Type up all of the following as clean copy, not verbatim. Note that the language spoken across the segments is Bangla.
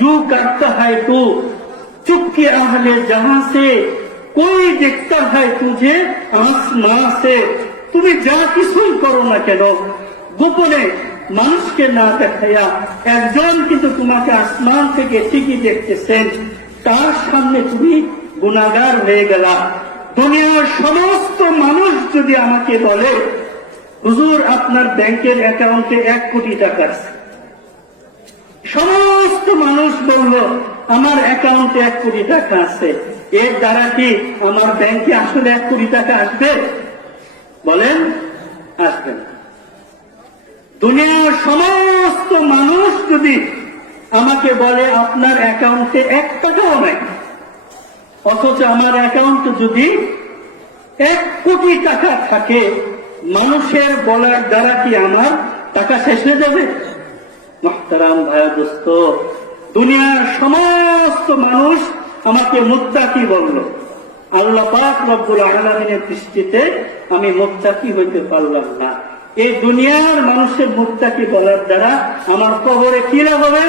जो करता है तू चुपके अहले जहां से, कोई देखता है तुझे आसमां से। তুমি যা কিছুই করো না কেন গোপনে মানুষকে না দেখাইয়া একজন কিন্তু তোমাকে আসমান থেকে ঠিকই দেখতেছেন, তার সামনে তুমি গুনাহগার হয়ে গেলা। দুনিয়ার সমস্ত মানুষ যদি আমাকে বলে হুজুর আপনার ব্যাংকের অ্যাকাউন্টে 1 কোটি টাকা আছে, সমস্ত মানুষ বলল আমার অ্যাকাউন্টে 1 কোটি টাকা আছে, এর দ্বারা কি আমার ব্যাংকে আসলে 1 কোটি টাকা আসবে? বলেন, আসবে না। দুনিয়ার সমস্ত মানুষ যদি আমাকে বলে আপনার অ্যাকাউন্টে 1 টাকাও নাই, অথচ আমার অ্যাকাউন্টে যদি 1 কোটি টাকা থাকে, মানুষের বলার দ্বারা কি আমার টাকা শেষ হয়ে যাবে? মুহতারাম ভাই দোস্ত, দুনিয়ার সমস্ত মানুষ আমাকে মুত্তাকি বলল, আল্লাহ পাক রব্বুল আলামিনের দৃষ্টিতে আমি মুত্তাকি হইতে পারলাম না। এই দুনিয়ার মানুষের মুত্তাকি বলার দ্বারা আমার কবরে কি লাভ হবে,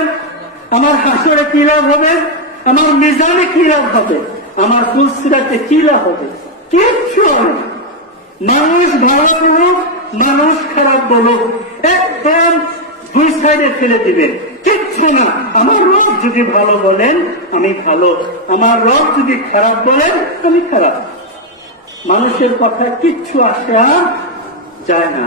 আমার হাসরে কি লাভ হবে, আমার মিজানে কি লাভ হবে, আমার ফুলসিরাতে কি লাভ হবে? কিচ্ছু হবে না। মানুষ ভালো বলুক, মানুষ খারাপ বলুক, একদম 2 সাইডে ফেলে দিবেন, কিচ্ছু না। আমার রব যদি ভালো বলেন আমি ভালো, আমার রব যদি খারাপ বলেন আমি খারাপ। মানুষের কথা কিচ্ছু আসে আর যায় না।